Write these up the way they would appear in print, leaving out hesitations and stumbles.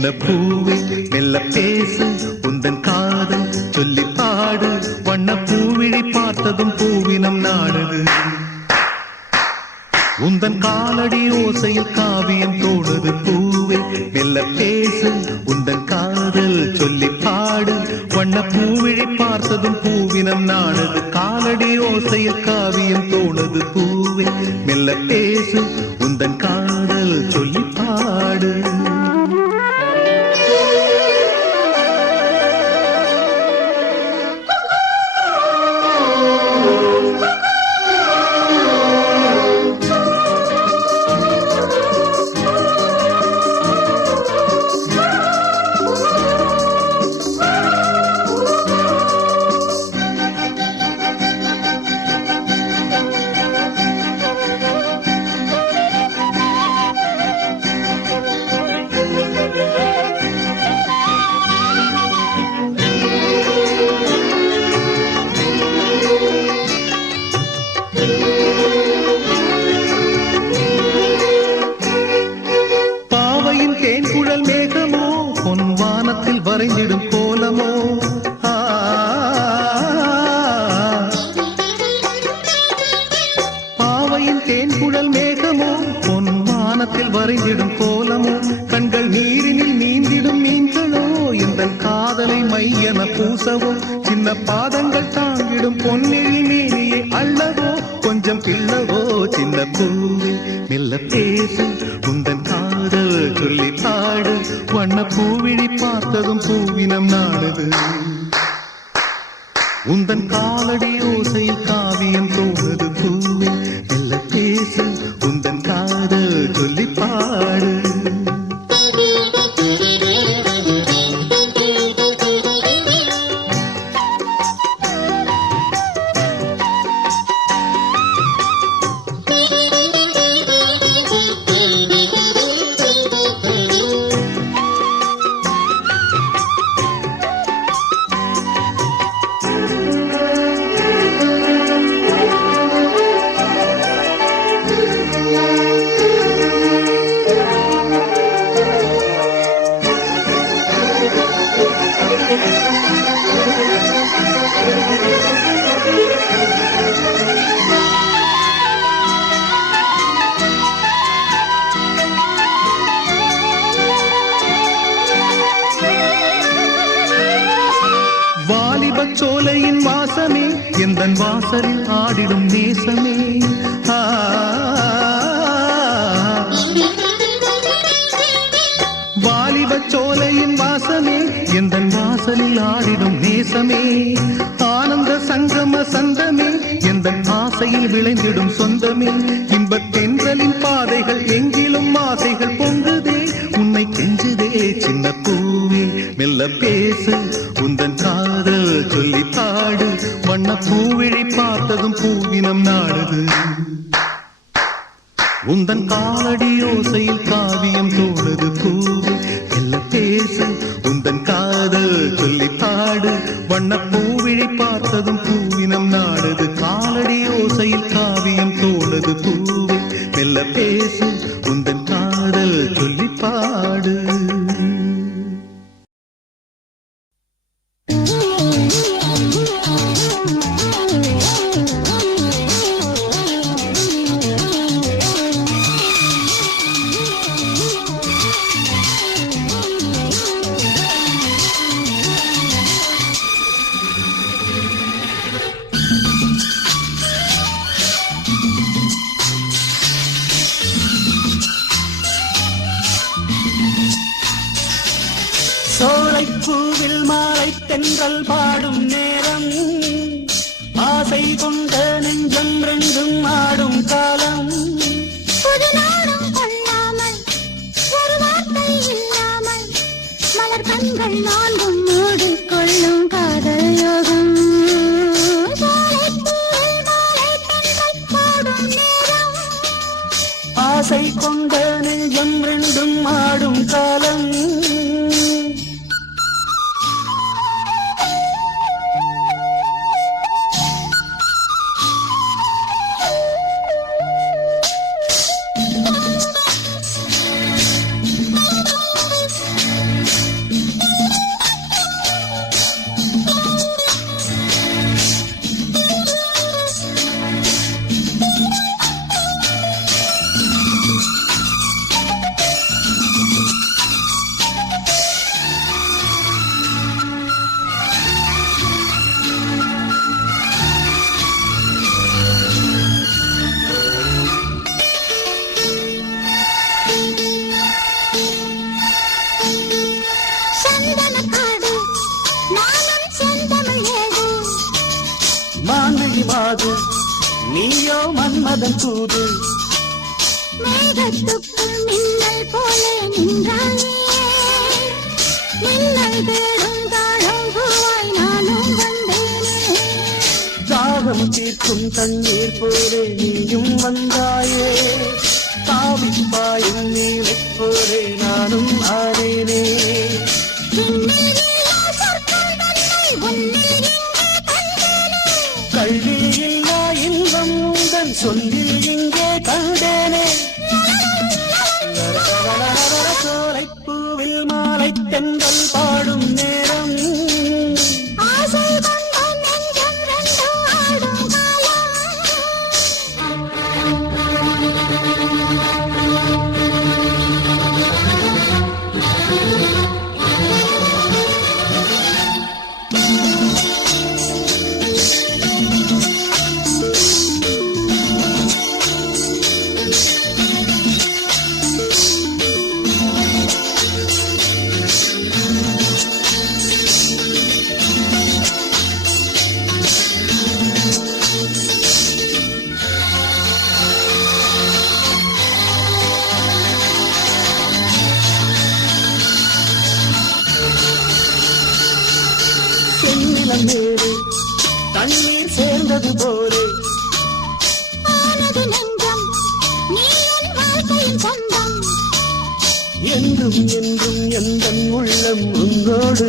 சின்ன பூவே மெல்ல பேசு உந்தன் காதல் சொல்லி பாடு வண்ண பூவிழி பார்த்ததும் பூவினம் நாடுது உந்தன் காலடி ஓசையில் காவியம் தோடுது பூவே மெல்ல பேசு உந்தன் காதல் சொல்லி பாடு வண்ண பூவிழி பார்த்ததும் பூவினம் நாடுது காலடி ஓசையில் காவியம் தோணுது பூவே மெல்ல பேசு உந்தன் காதல் சொல்லி பாடு வரைந்திடும் கோலமோ பாவையின் தேன்குழல் மேகமோ பொன் வானத்தில் வரைந்திடும் கோலமோ கண்கள் நீரினில் நீந்திடும் மீன்களோ இந்த காதலை மையென பூசவோ சின்ன பாதங்கள் தாங்கிடும் பொன்னெழி மேனியை அள்ளவோ கொஞ்சம் கிள்ளவோ சின்ன பூவே மெல்ல பேசு உந்தன் காதல் சொல்லி பாடு வண்ண பூவிழி பார்த்ததும் பூவினம் நாடுது உந்தன் காலடி ஓசையில் காவியம் தோணுது பூவே மெல்ல பேசு உந்தன் காதல் சொல்லி பாடு சோலையின் வாசமே எந்தன் வாசலில் ஆடிடும் நேசமே வாலிப சோலையின் வாசமே எந்தன் வாசலில் ஆடிடும் நேசமே ஆனந்த சங்கம சந்தமே எந்தன் ஆசையில் விளைந்திடும் சொந்தமே இன்பத் தென்றலின் பாதைகள் எங்கிலும் ஆசைகள் பொங்குதே உன்னை கெஞ்சுதே சின்ன பூவே மெல்ல பேசு உந்தன் காதல் சொல்லி பாடு வண்ண பூவிழி பார்த்ததும் பூவினம் நாடுது உந்தன் காலடி ஓசையில் காவியம் தோடுது பூவே மெல்ல பேசு உந்தன் காதல் சொல்லி பாடு வண்ண பூவிழி பார்த்ததும் பூவினம் நாடுது காலடி ஓசையில் காவியம் தோடுது பூவே மெல்ல பேசு உந்தன் காதல் சொல்லி பாடு சோலைப்பூவில் மாலை தென்றல் பாடும் நேரம் ஆசை கொண்ட நெஞ்சம் ரெண்டும் ஆடும் காலம் புது நாடும் கொள்ளாமல் ஒரு வார்த்தை இல்லாமல் மலர் கண்கள் நான்கும் மூடி கொள்ளும் காதல் யோகம் சோலைப்பூவில் மாலை தென்றல் பாடும் நேரம் ஆசை கொண்ட நெஞ்சம் ரெண்டும் ஆடும் காலம் மான்விழி மாது நீயோ மன்மதன் தூது மேகத்துக்குள் மின்னல் போல நின்றாயே மின்னல் தேடும் தாழம் பூவாய் நானும் வந்தேனே தாகம் தீர்க்கும் தண்ணீர் போலே நீயும் வந்தாயே தாவிப்பாயும் நீலைப் போலே நானும் ஆனேனே கல்வியில் இல்லா இன்பம் உந்தன் சொல்லில் இங்கே கண்டேனே சோலைப்பூவில் மாலை தென்றல் பாடும் நேரம் ஆசை கொண்ட நெஞ்சம் ரெண்டும் ஆடும் காலம் சென்னிலம் மேலே தண்ணீர் சேர்ந்தது போலே ஆனது நெஞ்சம் நீ என் வாழ்க்கையின் சொந்தம் என்றும் என்றும் எந்தன் உள்ளம் உன்னோடு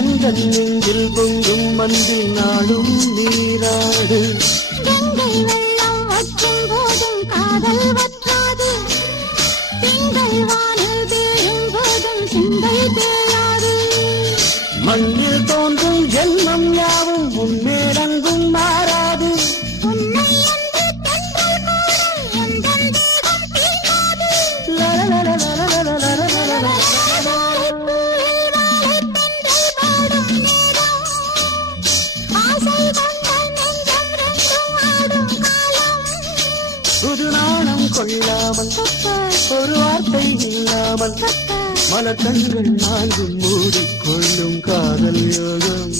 எந்தன் நெஞ்சில் பொங்கும் மந்தில் நாடும் நீராடு கங்கை வெள்ளம் வற்றும் போதும் காதல் வற்றாது திங்கள் வானில் தேடும் போதும் சிந்தை தேயாது மண்ணில் தோன்றும் ஜென்மம் யாவும் முன்னேறங்கும் மாறாது உன்னை என்று தென்றல் பாடும் எந்தன் தேகம் தீண்டாது லலலலலலலலலலலலல. புது நாணம் கொள்ளாமல் ஒரு வார்த்தை இல்லாமல் மலக்கண்கள் நான்கும் மூடிக்கொள்ளும் காதல் யோகம்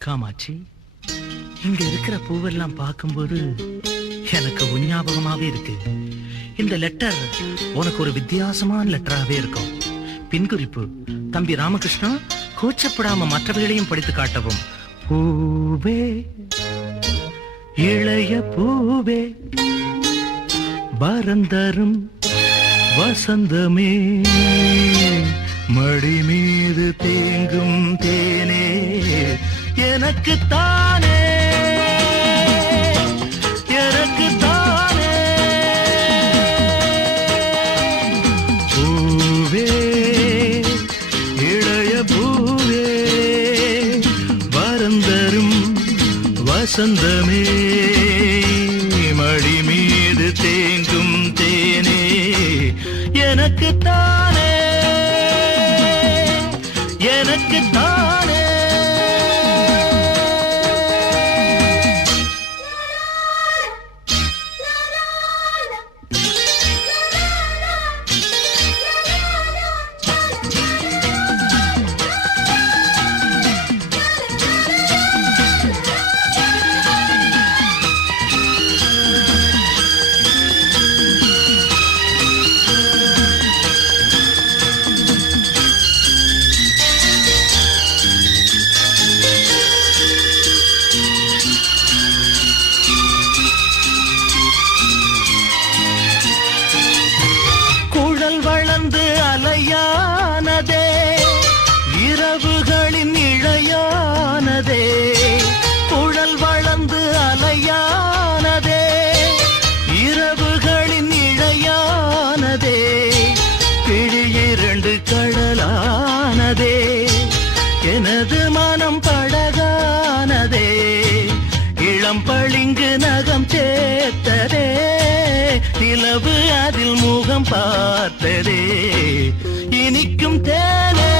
காமாட்சி, இங்க இருக்கிற பூவெல்லாம் பார்க்கும்போது எனக்கு உன் ஞாபகமாவே இருக்கு. இந்த லெட்டர் உனக்கு ஒரு வித்தியாசமான லெட்டராகவே இருக்கும். பின்குறிப்பு: தம்பி ராமகிருஷ்ணா, கூச்சப்படாம மற்றவர்களையும் படித்து காட்டவும். பூவே, இளைய பூவே, பரந்தரும் வசந்தமே, மடி மீது தேங்கும் தேனே, எனக்கு தானே, எனக்கு தானே. பூவே, இளைய பூவே, வரந்தரும் வசந்தமே, மடி மீது தேங்கும் தேனே, எனக்கு தானே, எனக்கு தானே. அலையானதே, இரவுகளின் இழையானதே, குழல் வளர்ந்து அலையானதே, இரவுகளின் இழையானதே, கிழியிரண்டு கடலானதே, எனது மனம் படகானதே, இளம் பளிங்கு நகம் சேர்த்ததே, நிலவு அதில் முகம் பார்த்ததே, இனிக்கும் தேனே.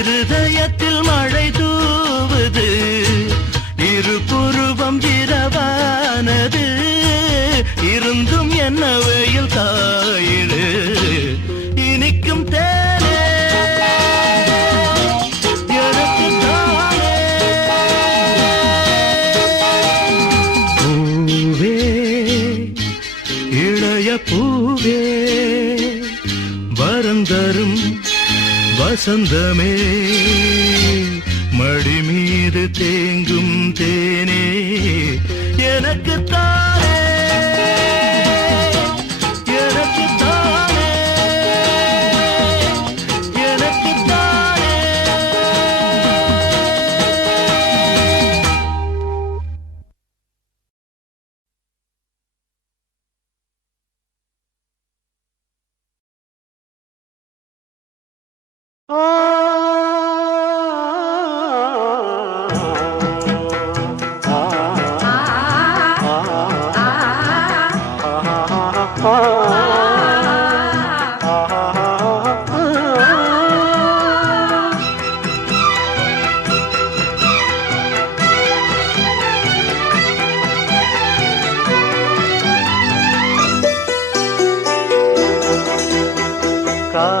இருதயத்தில் மழை தூவுது இரு புருவம் இரவானது இருந்தும் என்ன வெயில் காயிடு இனிக்கும் தேனே எனக்கு தானே பூவே இளைய பூவே வரந்தரும் வசந்தமே மடி மீது தேங்கும் தேனே எனக்கு தானே எனக்கு தானே எனக்கு தானே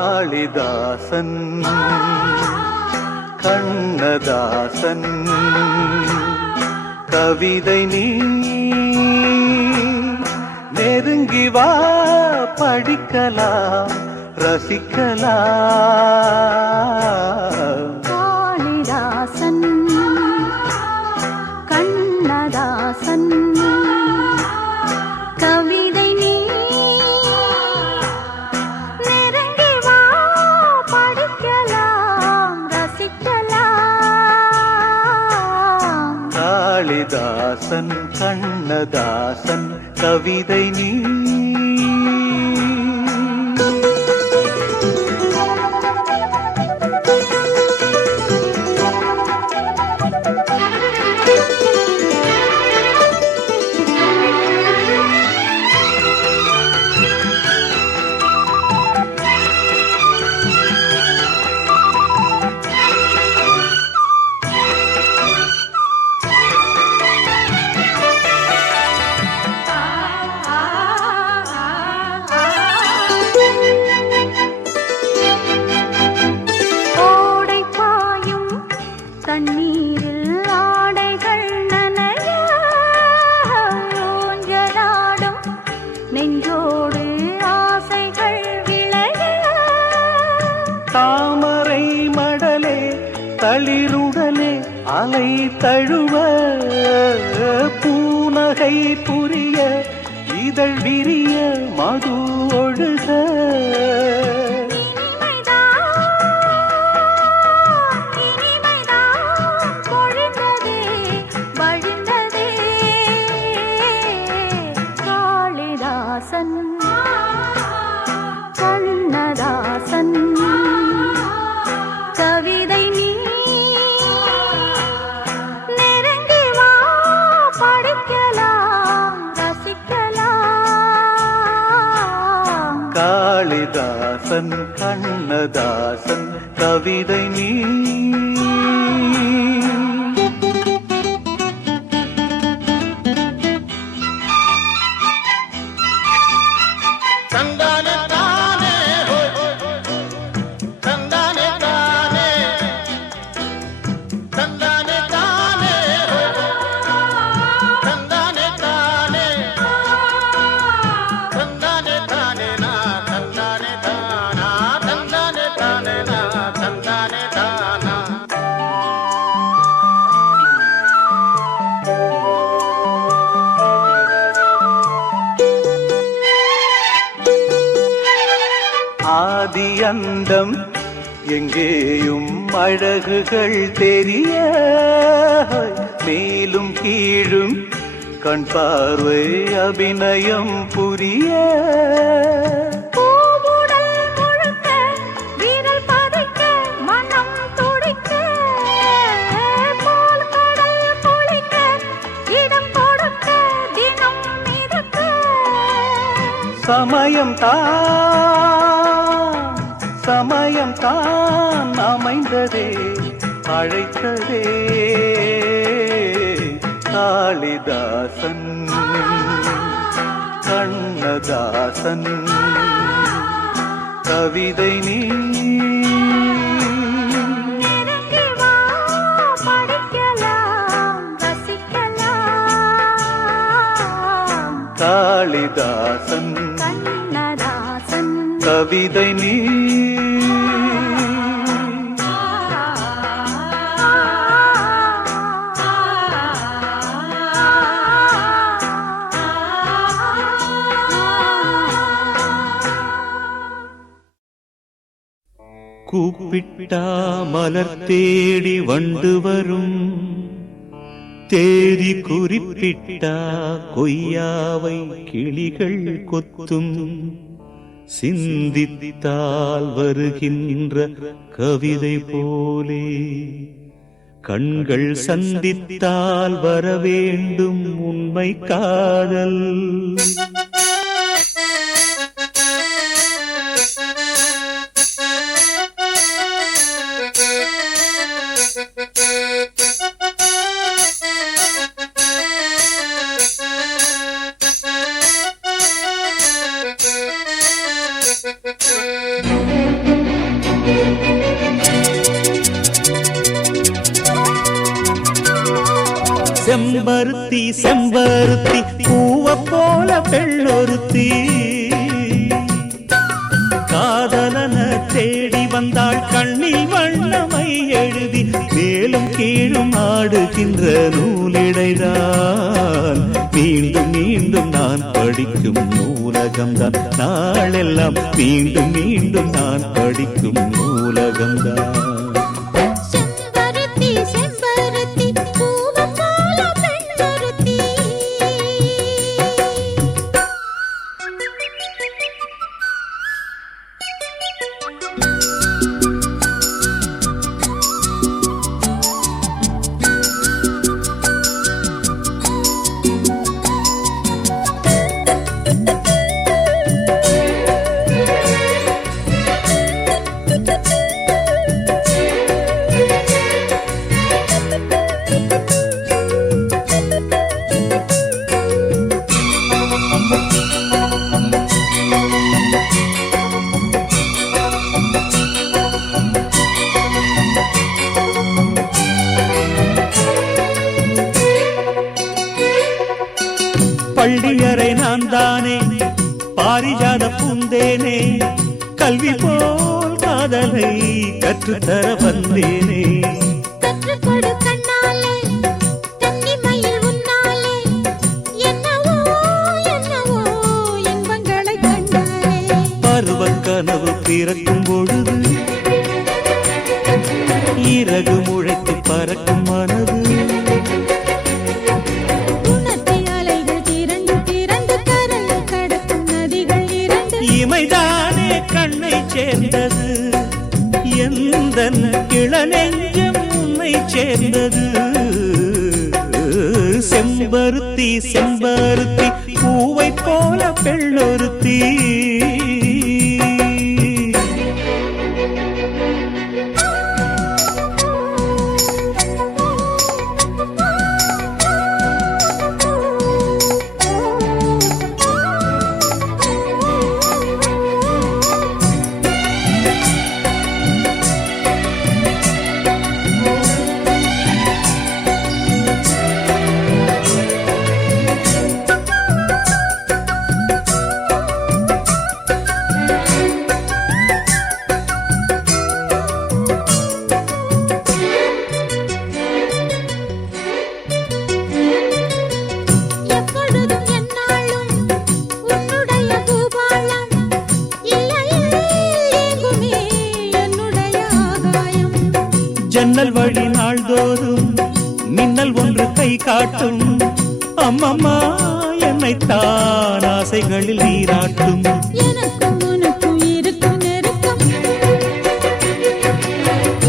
காளிதாசன் கண்ணதாசன் கவிதை நீ நெருங்கி வா படிக்கலாம் ரசிக்கலாம் காளிதாசன் கண்ணதாசன் கவிதை நீ நெருங்கி வா படிக்கலாம் ரசிக்கலாம் காளிதாசன் கண்ணதாசன் கவிதை நீ தாமரை மடலே தளிருடலே அலை தழுவ பூனகை புரிய இதழ் விரிய மது ஒழுக காளிதாசன் கண்ணதாசன் கவிதை நீ நெருங்கி வா படிக்கலாம் ரசிக்கலாம் காளிதாசன் கண்ணதாசன் கவிதை நீ ஆதியந்தம் எங்கேயும் அழகுகள் தெரிய மேலும் கீழும் கண் பார்வை அபிநயம் புரிய சமயம் தான் சமயம் தான் அமைந்ததே அழைத்ததே காளிதாசன் கண்ணதாசன் கவிதை நீ நெருங்கி வா, படிக்கலாம், ரசிக்கலாம். காளிதாசன் கண்ணதாசன் கவிதை நீ கூப்பிட்டா மலர் தேடி வண்டு வரும், தேதி குறிப்பிட்டா கொய்யாவை கிளிகள் கொத்தும், சிந்தித்தால் வருகின்ற கவிதை போலே கண்கள் சந்தித்தால் வரவேண்டும் உண்மை காதல். செம்பருத்தி செம்பருத்தி பூவ போல பெண்ணொருத்தி, காதலன தேடி வந்தாள் கண்ணில் வண்ணமை எழுதி, மேலும் கீழும் ஆடுகின்ற நூலிடைதான் மீண்டும் மீண்டும் நான் படிக்கும் நூலகம்தான், நாளெல்லாம் மீண்டும் மீண்டும் நான் படிக்கும் நூலகம்தான். செம்பருத்தி செம்பருத்தி பூவ போல பெண்ணொருத்தி. பள்ளியறை நான் தானே பாரிஜாத பூந்தேனே, கல்வி போல் காதலை கற்றுத்தர வந்தேனே. கற்றுக்கொடு கண்ணாலே கன்னிமயில் உன்னாலே, என்னவோ என்னவோ இன்பங்களை கண்டாலே. பருவக் கனவு பிறக்கும் பொழுது இறகு முளைத்து பறக்கும் மனது, உணர்த்தி அலைகள் திரண்டு திரண்டு கரையில் கடக்கும் நதிகள் இரண்டு. இமைதானே கண்ணை சேர்ந்தது, எந்த இளநெஞ்சம் உன்னை சேர்ந்தது. செம்பருத்தி செம்பருத்தி பூவை போல பெண்ணொருத்தி. எப்பொழுதும் எந்நாளும் உன்னுடைய பூபாலம், இல்லையில் எங்குமே என்னுடைய ஆகாயம். ஜன்னல் வழி நாள்தோறும் மின்னல் ஒன்று கை காட்டும், அம்மம்மா என்னைத்தான் ஆசைகளில் நீராட்டும். எனக்கும் உனக்கும் இருக்கும் நெருக்கம்,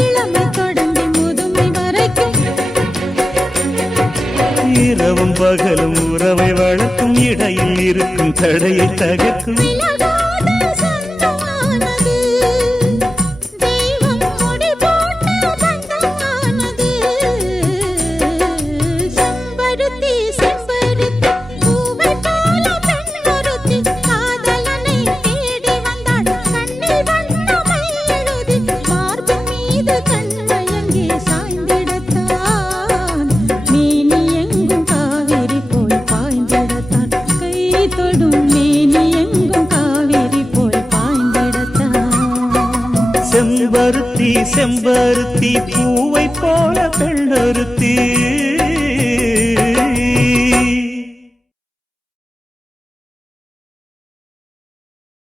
இளமை தொடங்கி முதுமை வரைக்கும். இரவும் பகலும் உறவை வளர்க்கும், இடையில் இருக்கும் தடையை தகர்க்கும். விலகாத சொந்தமானது செம்பருத்தி செம்பருத்தி பூவை போல பெண்ணொருத்தி